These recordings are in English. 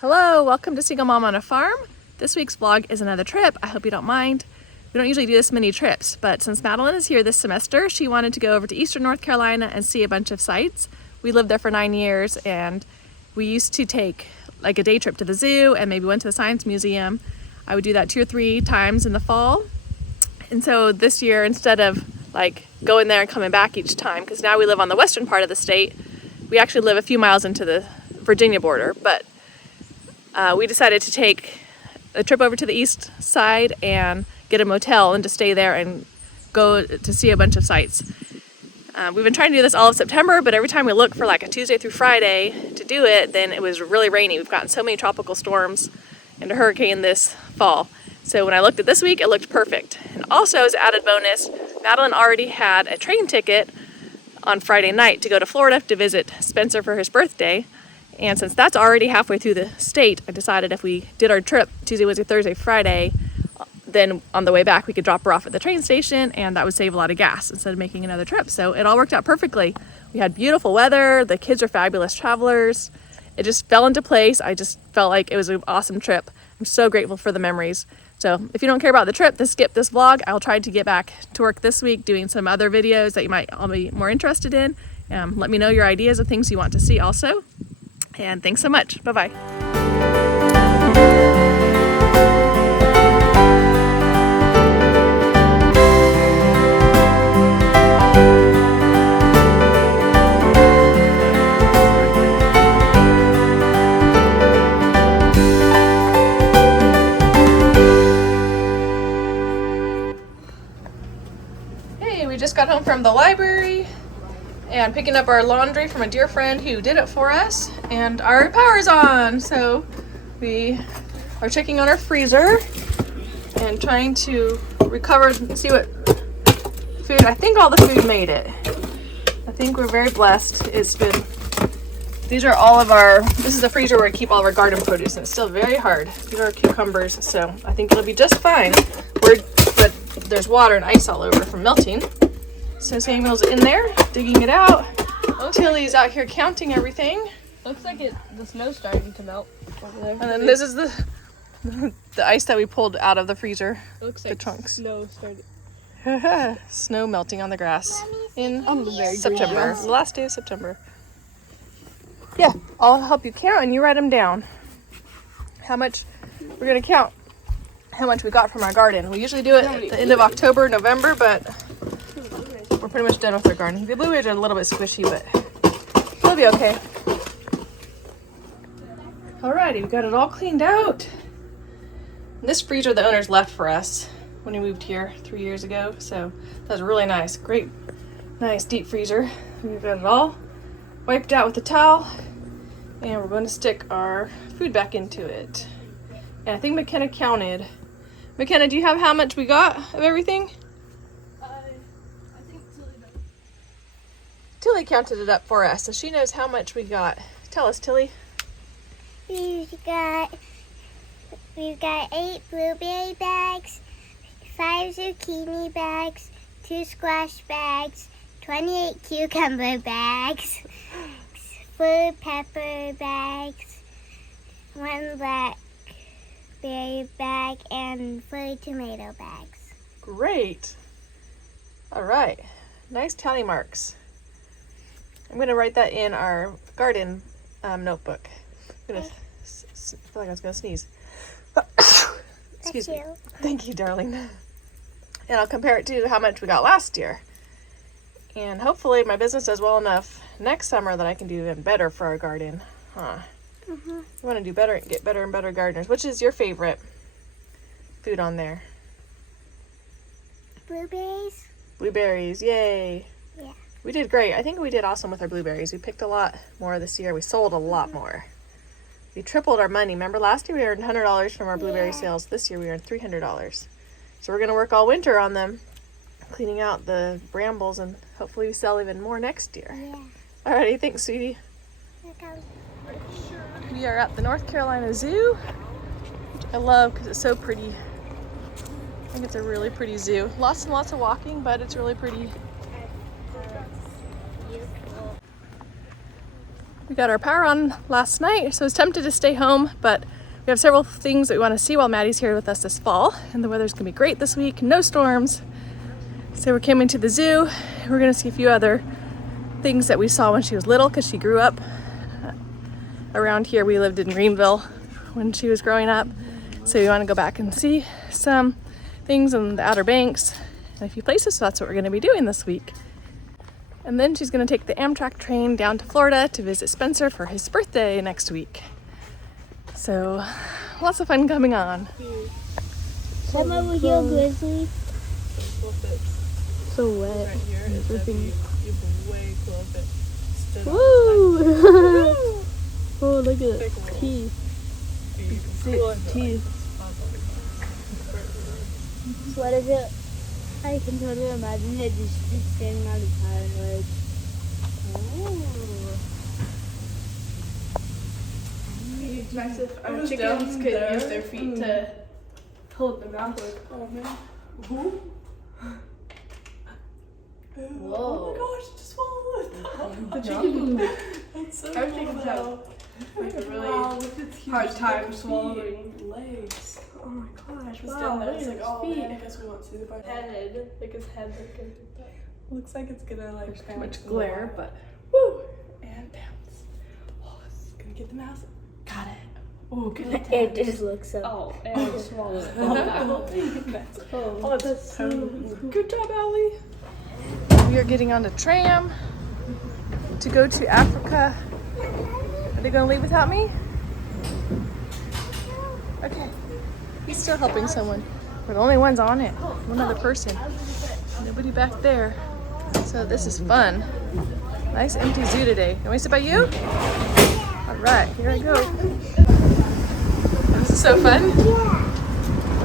Hello, welcome to Single Mom on a Farm. This week's vlog is another trip. I hope you don't mind. We don't usually do this many trips, but since Madalyn is here this semester, she wanted to go over to Eastern North Carolina and see a bunch of sites. We lived there for 9 years and we used to take like a day trip to the zoo and maybe went to the science museum. I would do that 2 or 3 times in the fall. And so this year, instead of like going there and coming back each time, because now we live on the western part of the state, we actually live a few miles into the Virginia border, but we decided to take a trip over to the east side and get a motel and to stay there and go to see a bunch of sites. We've been trying to do this all of September, but every time we look for like a Tuesday through Friday to do it, then it was really rainy. We've gotten so many tropical storms and a hurricane this fall. So when I looked at this week, it looked perfect. And also, as an added bonus, Madalyn already had a train ticket on Friday night to go to Florida to visit Spencer for his birthday. And since that's already halfway through the state, I decided if we did our trip Tuesday, Wednesday, Thursday, Friday, then on the way back we could drop her off at the train station and that would save a lot of gas instead of making another trip. So it all worked out perfectly. We had beautiful weather, the kids are fabulous travelers. It just fell into place. I just felt like it was an awesome trip. I'm so grateful for the memories. So if you don't care about the trip, then skip this vlog. I'll try to get back to work this week doing some other videos that you might all be more interested in. Let me know your ideas of things you want to see also. And thanks so much. Bye-bye. Hey, we just got home from the library and picking up our laundry from a dear friend who did it for us, and our power's on, so we are checking on our freezer and trying to recover and see what food. I think all the food made it. I think we're very blessed. It's been, these are all of our, this is the freezer where we keep all of our garden produce, and it's still very hard. These are our cucumbers, so I think it'll be just fine. But there's water and ice all over from melting. So Samuel's in there, digging it out. Tilly's out here counting everything. Looks like the snow's starting to melt over there. And then this is the ice that we pulled out of the freezer. It looks the like trunks. snow started. Snow melting on the grass in On the very September. green grass. The last day of September. Yeah, I'll help you count and you write them down. How much, we're going to count how much we got from our garden. We usually do it at the end of October, November, but we're pretty much done with our garden. The blueberries are a little bit squishy, but it'll be okay. Alrighty, we got it all cleaned out. This freezer the owners left for us when we moved here 3 years ago, so that was really nice. Great, nice deep freezer. We've got it all wiped out with a towel, and we're going to stick our food back into it. And I think McKenna counted. McKenna, do you have how much we got of everything? Tilly counted it up for us, so she knows how much we got. Tell us, Tilly. We've got 8 blueberry bags, 5 zucchini bags, 2 squash bags, 28 cucumber bags, 4 pepper bags, 1 blackberry bag, and 4 tomato bags. Great. All right. Nice tally marks. I'm going to write that in our garden notebook. I'm going to feel like I was going to sneeze. Excuse me. Thank you, darling. And I'll compare it to how much we got last year. And hopefully my business does well enough next summer that I can do even better for our garden. Huh. We want to do better, get better and better gardeners. Which is your favorite food on there? Blueberries? Blueberries, yay. Yeah. We did great. I think we did awesome with our blueberries. We picked a lot more this year. We sold a lot more. We tripled our money. Remember last year we earned $100 from our blueberry sales. This year we earned $300. So we're going to work all winter on them, cleaning out the brambles, and hopefully we sell even more next year. Yeah. Alrighty, thanks, sweetie. We are at the North Carolina Zoo, which I love because it's so pretty. I think it's a really pretty zoo. Lots and lots of walking, but it's really pretty. We got our power on last night, so I was tempted to stay home, but we have several things that we want to see while Maddie's here with us this fall, and the weather's gonna be great this week, no storms. So we came into the zoo. We're gonna see a few other things that we saw when she was little, because she grew up around here. We lived in Greenville when she was growing up, so we want to go back and see some things on the Outer Banks and a few places. So that's what we're going to be doing this week. And then she's going to take the Amtrak train down to Florida to visit Spencer for his birthday next week. So lots of fun coming on. Come over here, Grizzly. So wet. Right here is heavy. You've way close it. Stood on Woo! Oh, look at Take a it. roll. Teeth. Teeth. What is it? I can totally imagine it just standing on its hind legs. Our chickens could use their feet to hold them out. Oh man. Whoa. Oh my gosh, it just swallowed. The chicken That's so Our cool chickens though. have a really Wow, look at its huge hard time feet. swallowing. Legs. Oh my gosh, Just wow, down there, look it's at like, his oh feet. man, I guess we won't see the bite. Head, like his head looking. Looks like it's gonna like There's too bounce much in the glare, water. but Woo! And bounce. Oh, it's gonna get the mouse. Got it. Oh, good. It just looks so. oh, and swallow it. Oh, that's so good job, Allie. We are getting on a tram to go to Africa. Are they going to leave without me? Okay. He's still helping someone. We're the only ones on it. One other person. Nobody back there. So this is fun. Nice empty zoo today. You want me to sit by you? All right, here I go. This is so fun.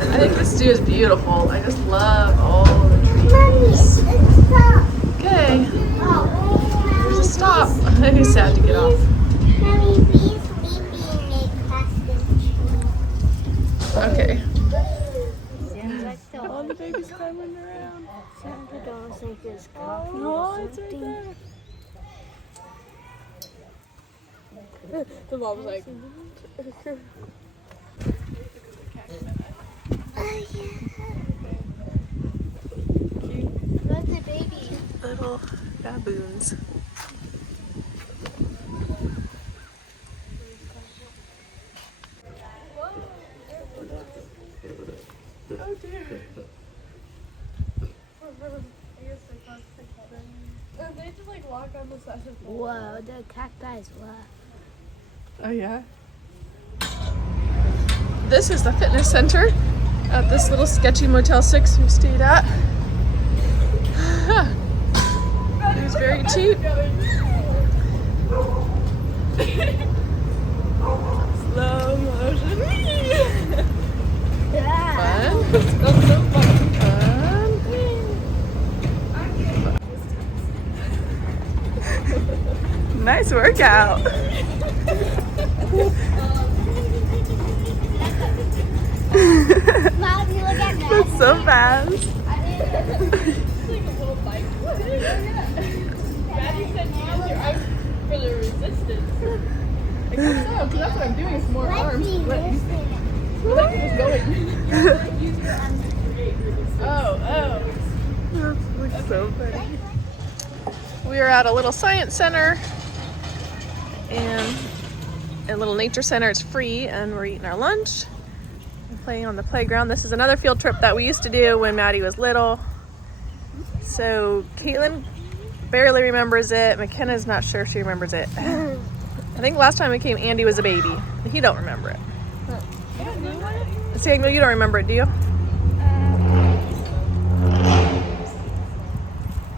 I think this zoo is beautiful. I just love all the trees. Okay, there's a stop. He's sad to get off. Mommy, please sleeping it past the tree. Okay. All the babies climbing around. Santa Claus like this coffee Oh, it's right there. The mom's like, Oh, yeah. Look, the baby. Little baboons. Oh dear. they just like walk on the side of the Whoa, the cacti is what? Oh yeah. This is the fitness center at this little sketchy Motel 6 we stayed at. It was very cheap. Slow motion. Fun. That's so fun. Fun. Nice workout. Mom, you look at me. That's so fast. It's like a little bike. Maddie said use your arms for the resistance. I guess so, because that's what I'm doing is more arms. Where that was going. Use your arms to create resistance. Oh. That looks so funny. We are at a little science center and a little nature center. It's free, and we're eating our lunch and playing on the playground. This is another field trip that we used to do when Maddie was little. So Caitlin barely remembers it. McKenna's not sure if she remembers it. I think last time we came, Andy was a baby. He don't remember it. Samuel, you don't remember it, do you?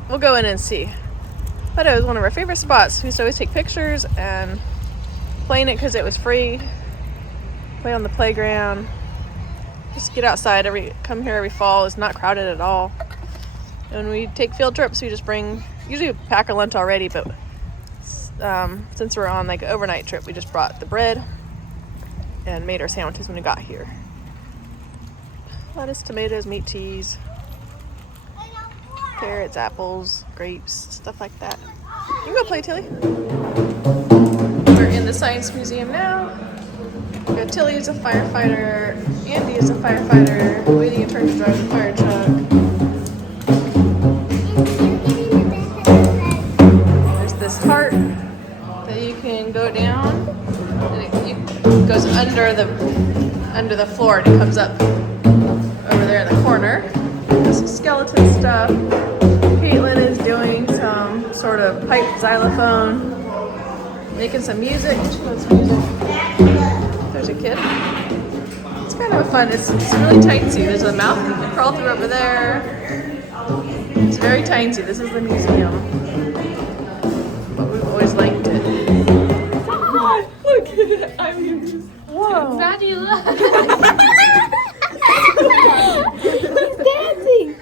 We'll go in and see. But it was one of our favorite spots. We used to always take pictures and play in it because it was free. Play on the playground. Just get outside. Come here every fall. It's not crowded at all. And when we take field trips, we just usually pack a lunch already, but since we're on like an overnight trip, we just brought the bread and made our sandwiches when we got here. Lettuce, tomatoes, meat, cheese, carrots, apples, grapes, stuff like that. You can go play, Tilly. the Science Museum now. We got Tilly is a firefighter, Andy is a firefighter, waiting a turn to drive the fire truck. There's this cart that you can go down, and it goes under the floor, and it comes up over there in the corner. There's some skeleton stuff. Caitlin is doing some sort of pipe xylophone, making some music. She loves music. There's a kid. It's kind of fun. It's really tiny. There's a mouth you can crawl through over there. It's very tiny. This is the museum. But we've always liked it. Oh, look at it. I mean, just... Whoa. Daddy, look. He's dancing.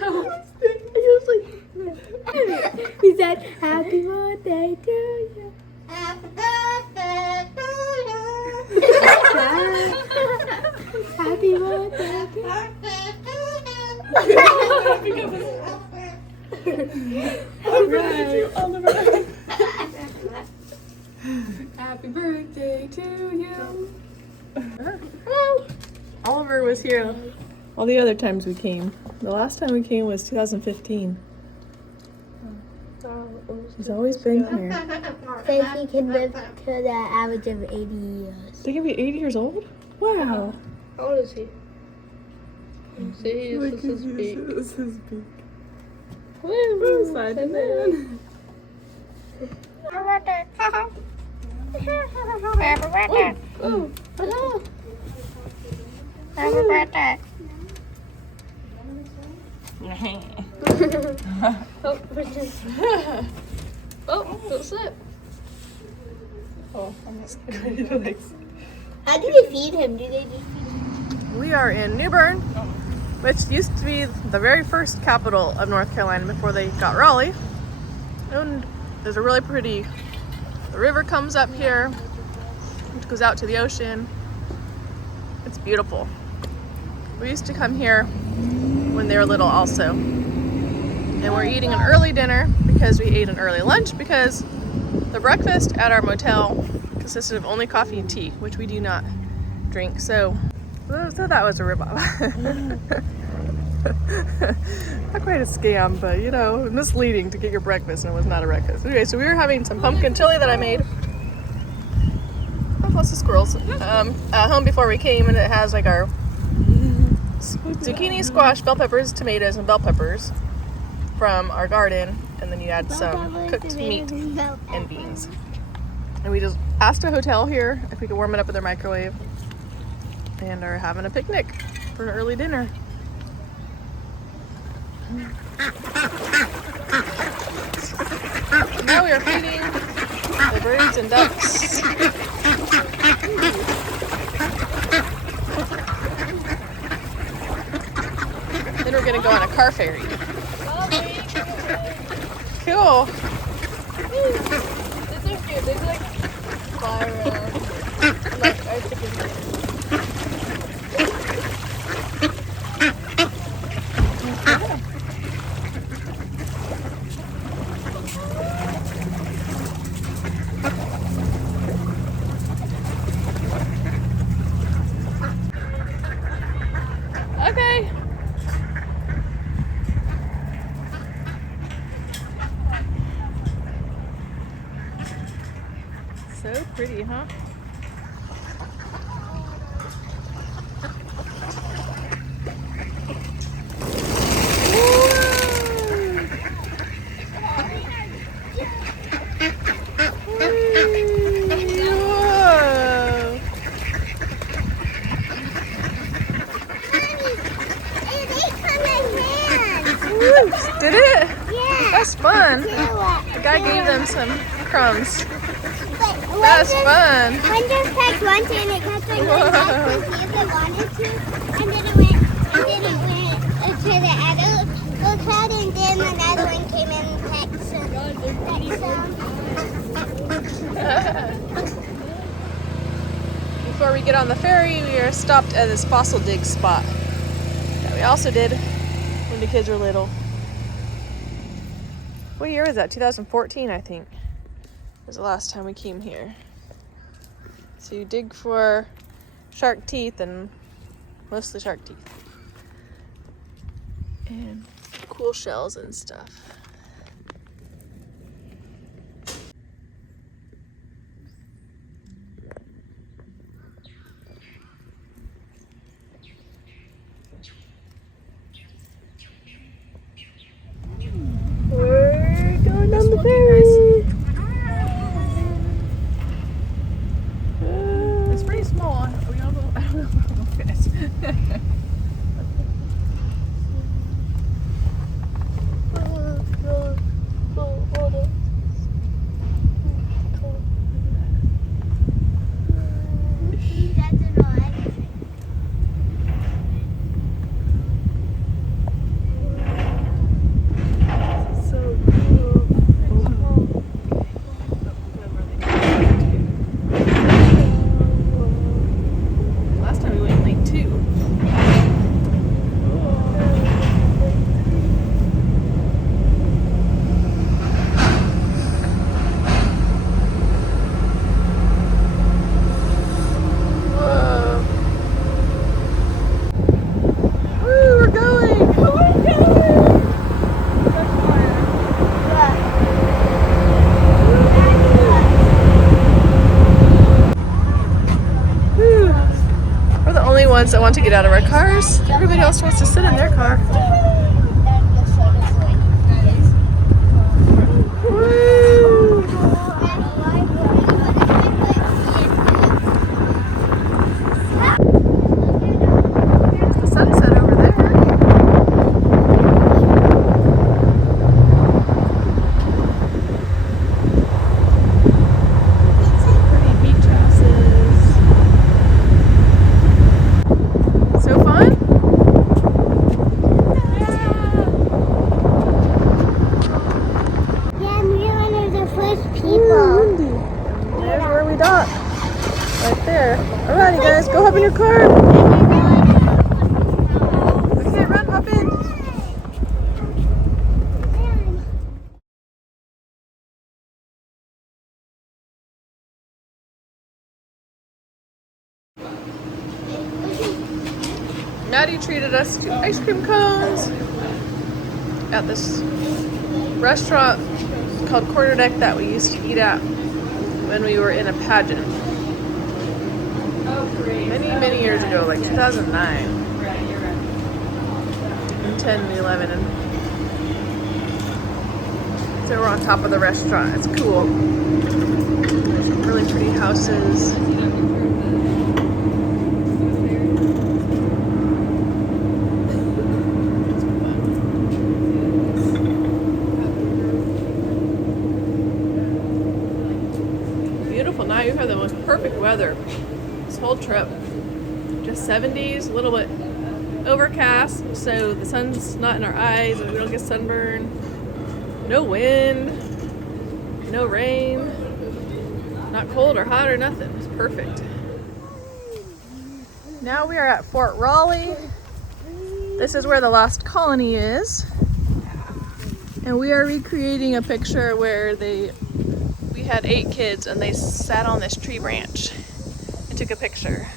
He said, "Happy birthday to you." Happy birthday to you. Happy birthday to you. Happy birthday to you. Oliver was here all the other times we came. The last time we came was 2015. He's always been here. Says he can live to the average of 80 years. They can be 80 years old? Wow. How old is he? See, this is his beak. This is his beak. Woo! Side to man. Oh, Happy birthday. oh, don't slip. Oh, almost. How do they feed him? Do they just feed him? We are in New Bern, which used to be the very first capital of North Carolina before they got Raleigh. And there's a really pretty, the river comes up here, which goes out to the ocean. It's beautiful. We used to come here when they were little also. And we're eating an early dinner because we ate an early lunch because the breakfast at our motel consisted of only coffee and tea, which we do not drink. So that was a ripoff. Not quite a scam, but you know, misleading to get your breakfast, and it was not a breakfast. Anyway, so we were having some pumpkin chili that I made. Oh, lots of squirrels. At home before we came, and it has like our zucchini, squash, bell peppers, tomatoes, and bell peppers from our garden, and then you add some cooked meat and beans. And we just asked a hotel here if we could warm it up in their microwave, and are having a picnic for an early dinner. Now we are feeding the birds and ducks. Then we're gonna go on a car ferry. Cool. This is cute. There's like fire. Like our chicken. Okay. So pretty, huh? Did it? Yeah. That's fun. The guy gave them some crumbs. That's fun. One just touched one thing and it kept like going back to see if it wanted to, and then it went to the other side, and then another one came in and pecked some. Before we get on the ferry, we are stopped at this fossil dig spot that we also did when the kids were little. What year was that? 2014, I think, was the last time we came here. So you dig for shark teeth, and mostly shark teeth. And cool shells and stuff. We're going down the ferry. It's pretty small. We don't know. I don't know if we'll fit. Last time we went late too. Ones that want to get out of our cars. Everybody else wants to sit in their car. Woo! The sunset over there. Pretty beach houses. So fun? Yeah, and we're one of the first people. There's where we dock. Right there. Alrighty guys, go hop in your car. Okay, run, hop in. Maddie treated us to ice cream cones at this restaurant called Quarter Deck that we used to eat at when we were in a pageant. Many years ago, like 2009. And 10 and 11. And so we're on top of the restaurant. It's cool. There's some really pretty houses. Now you have the most perfect weather this whole trip. Just 70s, a little bit overcast, so the sun's not in our eyes and we don't get sunburn. No wind, no rain, not cold or hot or nothing. It's perfect. Now we are at Fort Raleigh. This is where the lost colony is. And we are recreating a picture where we had 8 kids and they sat on this tree branch and took a picture.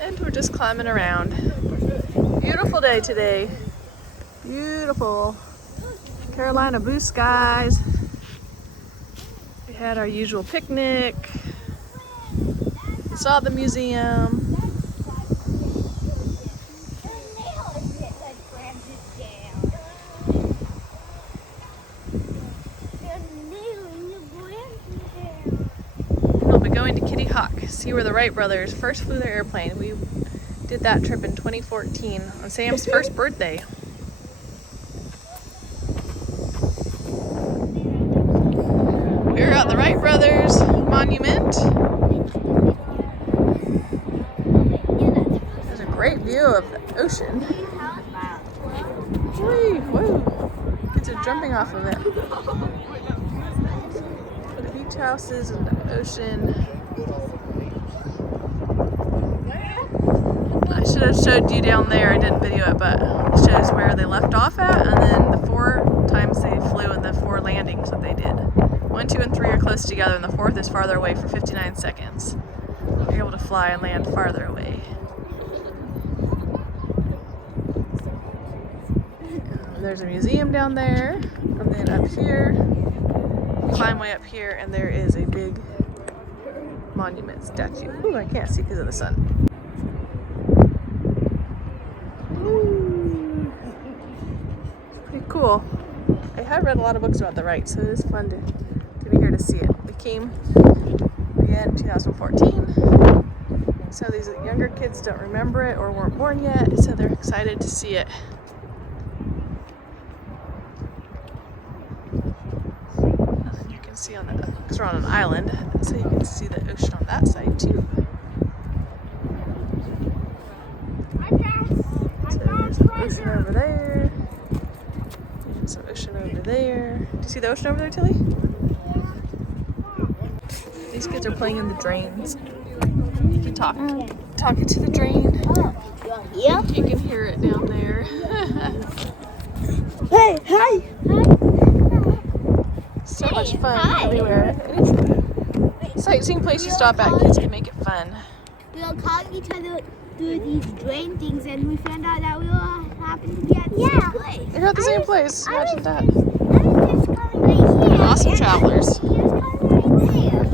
And we're just climbing around. Beautiful day today. Beautiful. Carolina blue skies. We had our usual picnic. We saw the museum. See where the Wright Brothers first flew their airplane. We did that trip in 2014 on Sam's first birthday. We're at the Wright Brothers Monument. There's a great view of the ocean. Whee, whoa. Kids are jumping off of it. The beach houses and the ocean. I should have showed you down there. I didn't video it, but it shows where they left off at, and then the 4 times they flew and the 4 landings that they did. 1, 2, and 3 are close together, and the 4th is farther away for 59 seconds. You're able to fly and land farther away. And there's a museum down there, and then up here, climb way up here, and there is a big monument statue. Ooh, I can't see because of the sun. Ooh. Pretty cool. I have read a lot of books about the Wrights, so it is fun to be here to see it. We came again in 2014, so these younger kids don't remember it or weren't born yet, so they're excited to see it. And you can see on the, because we're on an island, so you can see the ocean on that side too. So there's the ocean over there. There's some ocean over there. Do you see the ocean over there, Tilly? These kids are playing in the drains. You can talking to the drain. Yeah. You can hear it down there. Hey, hi. So much fun everywhere. It's a sightseeing place you stop at. Kids can make it fun. We were calling each other through these drain things, and we found out that we all happened to be at the same place. You're at the same place. Imagine that. I was just calling right here. Awesome travelers. He was calling right there.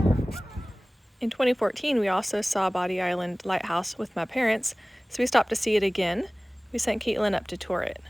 In 2014, we also saw Bodie Island Lighthouse with my parents, so we stopped to see it again. We sent Caitlin up to tour it.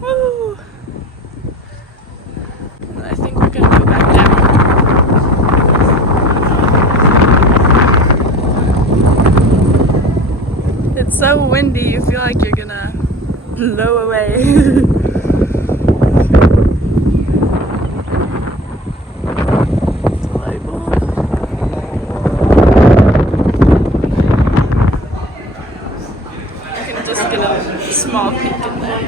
Woo! I think we're gonna go back down. It's so windy, you feel like you're gonna blow away. Just get a small peek in there.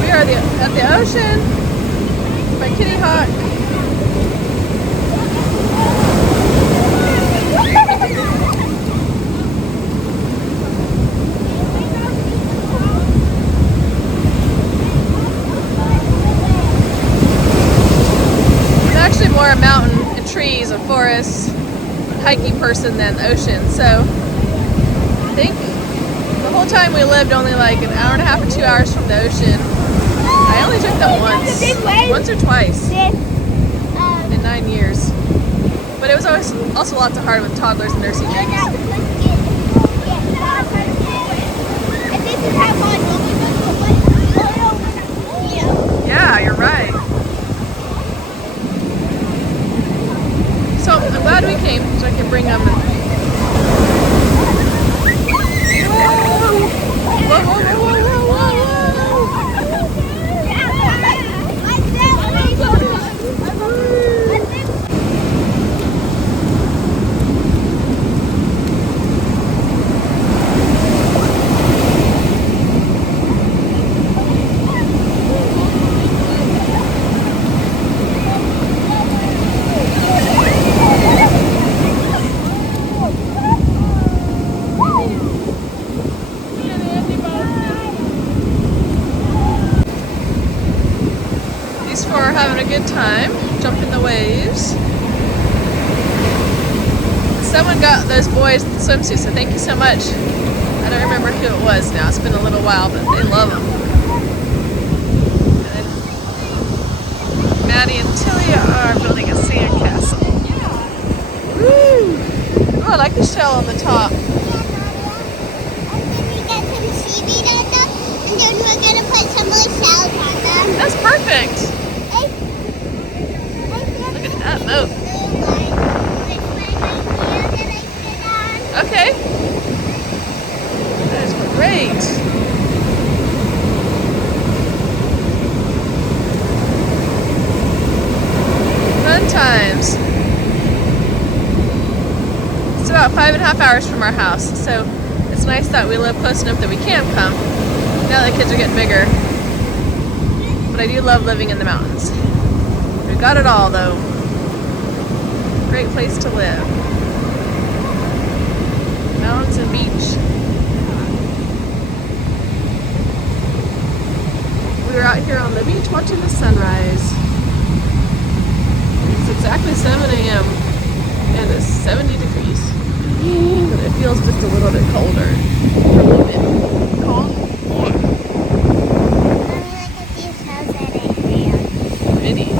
We are at the ocean by Kitty Hawk. More a mountain and trees and forests and hiking person than the ocean, so I think the whole time we lived only like an hour and a half or 2 hours from the ocean. I only took them once or twice in 9 years, but it was always also lots of hard with toddlers and nursing babies. Yeah, you're right. So I'm glad we came so I can bring them. Whoa! Whoa, whoa, whoa, whoa, whoa, time. Jump in the waves. Someone got those boys swimsuits, so thank you so much. I don't remember who it was now. It's been a little while, but they love them. And then Maddie and Tilly are building a sandcastle. Woo! Oh, I like the shell on the top. And then we got some seaweed on them, and then we're gonna put some more shells on them. That's perfect. Look at that boat. Okay. That is great. Fun times. It's about 5.5 hours from our house, so it's nice that we live close enough that we can come. Now the kids are getting bigger. But I do love living in the mountains. We've got it all though. Great place to live. Mountains and beach. We were out here on the beach watching the sunrise. It's exactly 7 a.m. and it's 70 degrees. But it feels just a little bit colder. Probably a bit cold. Look at these shells that I found. Pretty.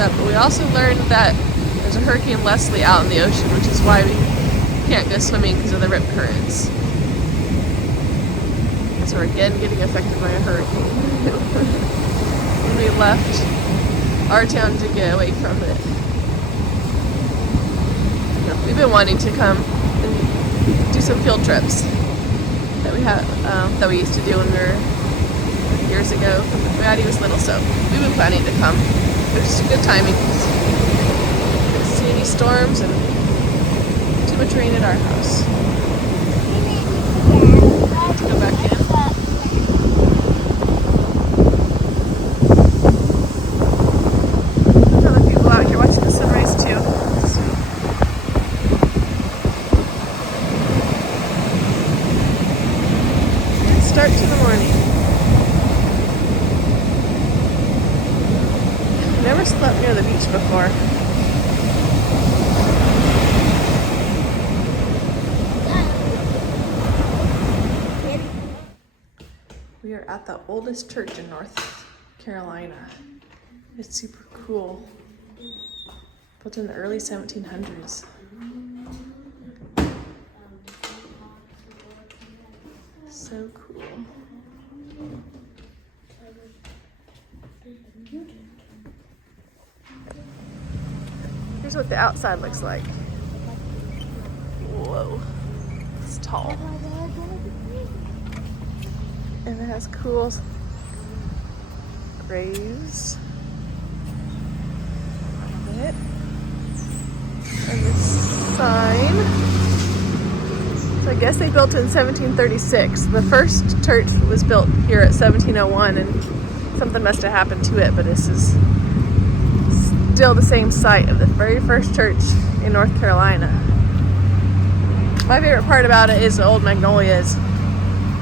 Up, but we also learned that there's a Hurricane Leslie out in the ocean, which is why we can't go swimming because of the rip currents. So we're again getting affected by a hurricane. When we left our town to get away from it. We've been wanting to come and do some field trips that we used to do when we were years ago when Maddie was little, so we've been planning to come. It's just good timing. Didn't see any storms and too much rain at our house. Go back in. There's other people out here watching the sunrise too. Good start to the morning. Never slept near the beach before. We are at the oldest church in North Carolina. It's super cool. Built in the early 1700s. So cool. Here's what the outside looks like. Whoa, it's tall. And it has cool graves on it. And this sign. So I guess they built it in 1736. The first church was built here at 1701 and something must have happened to it, but this is still the same site of the very first church in North Carolina. My favorite part about it is the old magnolias.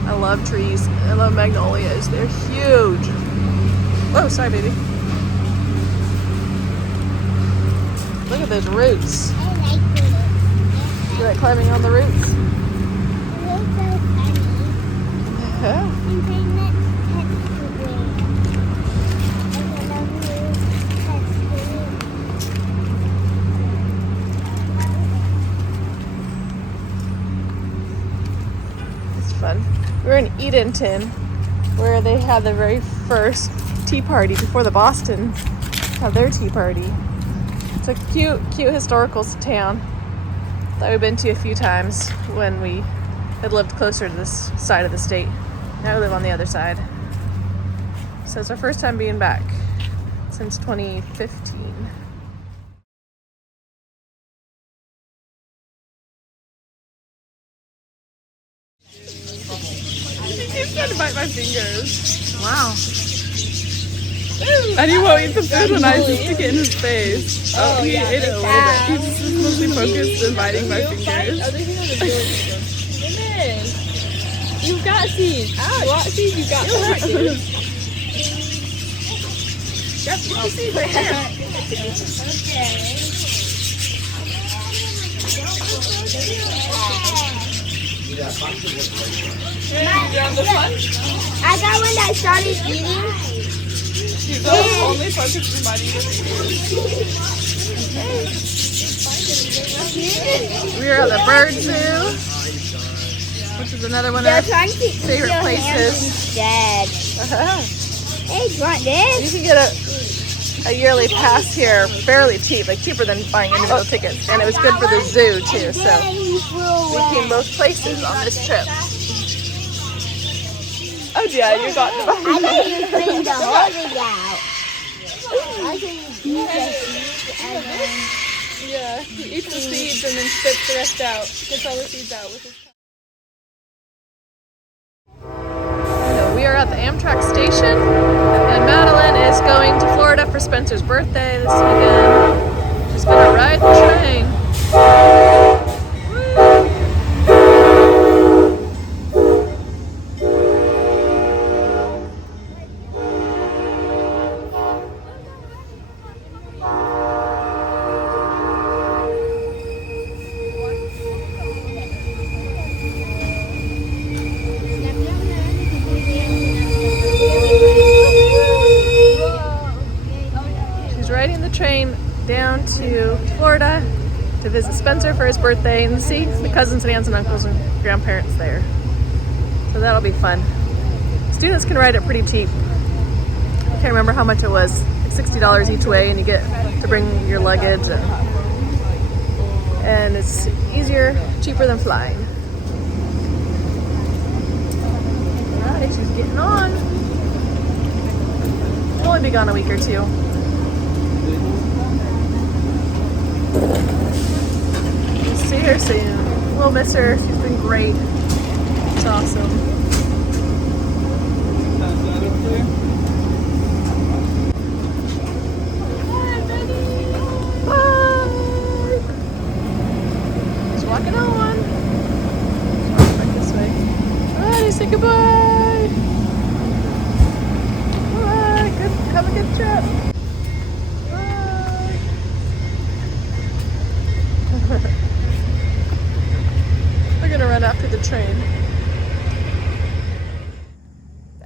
I love trees. I love magnolias. They're huge. Whoa, sorry, baby. Look at those roots. I like it. You like climbing on the roots? They're so funny. Yeah. And bring that pet away. And I love you. That's good. It's fun. We're in Edenton, where they had the very first tea party before the Boston had their tea party. It's a cute historical town that we've been to a few times when we had lived closer to this side of the state. Now we live on the other side. So it's our first time being back since 2015. He's trying to bite my fingers. Wow. And he won't eat the food when I just stick it in his face. Oh, he ate it a little bit. He's just mostly focused on biting my fingers. You've got seeds. You want seeds? You've got seeds. Yep, get the seeds right there. I got one that started eating. Only focus your body. We are at the bird zoo, which is another one of our favorite places. Dead. Hey, do you want this? You can get a yearly pass here fairly cheap, like cheaper than buying individual tickets. And it was good for the zoo too, so we came both places on this trip. Oh yeah, you got the I thought you were putting the whole thing out. I thought you do the seeds and then... Yeah, he eats the seeds and then spits the rest out. Gets all the seeds out with his tongue. So we are at the Amtrak station, and Madalyn is going to Florida for Spencer's birthday this weekend. She's gonna ride the train. She's riding the train down to Florida to visit Spencer for his birthday and see the cousins and aunts and uncles and grandparents there. So that'll be fun. Students can ride it pretty cheap. I can't remember how much it was. Like $60 each way, and you get to bring your luggage, and it's easier, cheaper than flying. Alright, she's getting on. We'll only be gone a week or two. We'll see her soon. We'll miss her. She's been great. It's awesome. Hi, Betty. Bye. She's walking on. Back this way. Alrighty, say goodbye. Bye. Good. Have a good trip. Bye. We're gonna run after the train.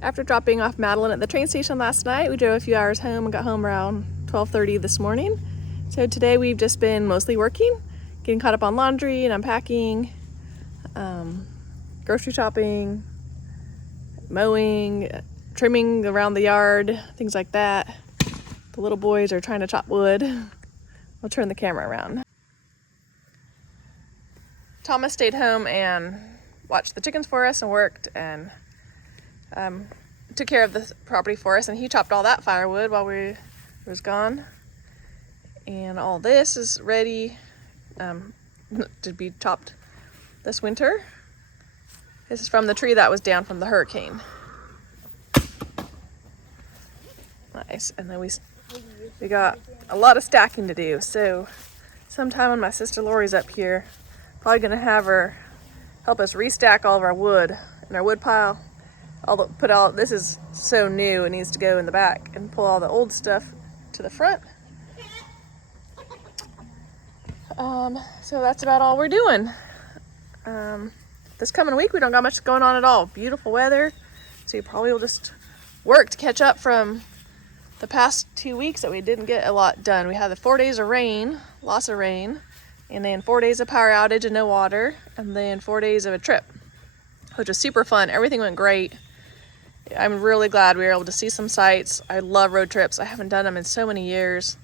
After dropping off Madalyn at the train station last night, we drove a few hours home and got home around 12:30 this morning. So today we've just been mostly working, getting caught up on laundry and unpacking, grocery shopping, mowing, trimming around the yard, things like that. The little boys are trying to chop wood. I'll turn the camera around. Thomas stayed home and watched the chickens for us and worked and took care of the property for us, and he chopped all that firewood while we was gone. And all this is ready to be chopped this winter. This is from the tree that was down from the hurricane. Nice. And then we got a lot of stacking to do. So sometime when my sister Lori's up here, probably gonna have her help us restack all of our wood in our wood pile. This is so new, it needs to go in the back, and pull all the old stuff to the front. So that's about all we're doing. This coming week we don't got much going on at all. Beautiful weather, so you probably will just work to catch up from the past 2 weeks that we didn't get a lot done. We had the 4 days of rain, lots of rain, and then 4 days of power outage and no water, and then 4 days of a trip, which was super fun. Everything went great. I'm really glad we were able to see some sights. I love road trips. I haven't done them in so many years.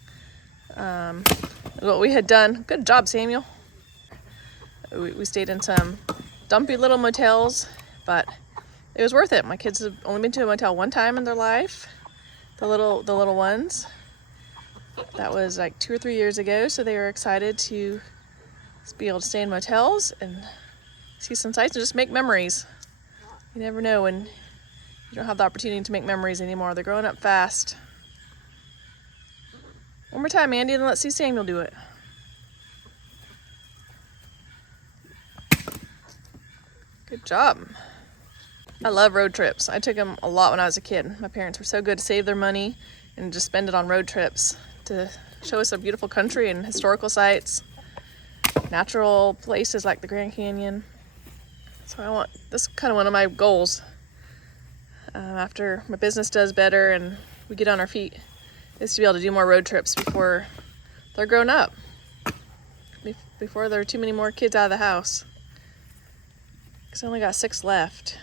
What we had done, good job, Samuel. We stayed in some dumpy little motels, but it was worth it. My kids have only been to a motel one time in their life, the little ones. That was like 2 or 3 years ago, so they were excited to be able to stay in motels and see some sights and just make memories. You never know when you don't have the opportunity to make memories anymore. They're growing up fast. One more time, Andy, and let's see Samuel do it. Good job. I love road trips. I took them a lot when I was a kid. My parents were so good to save their money and just spend it on road trips to show us a beautiful country and historical sites, natural places like the Grand Canyon. So this is kind of one of my goals after my business does better and we get on our feet, is to be able to do more road trips before they're grown up, before there are too many more kids out of the house. Because I only got 6 left.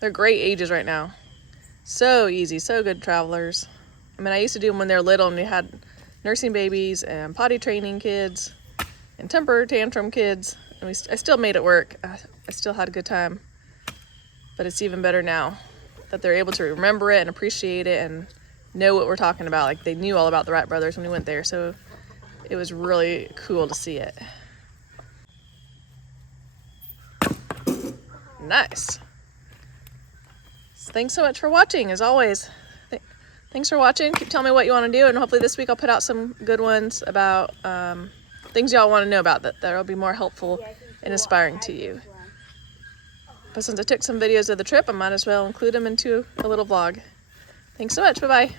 They're great ages right now. So easy, so good travelers. I mean, I used to do them when they were little and we had nursing babies and potty training kids and temper tantrum kids. And I still made it work. I still had a good time. But it's even better now that they're able to remember it and appreciate it and know what we're talking about. Like, they knew all about the Wright Brothers when we went there. So it was really cool to see it. Nice. Thanks so much for watching, as always. Thanks for watching. Keep telling me what you want to do, and hopefully this week I'll put out some good ones about things y'all want to know about that'll be more helpful and inspiring to you. But since I took some videos of the trip, I might as well include them into a little vlog. Thanks so much. Bye-bye.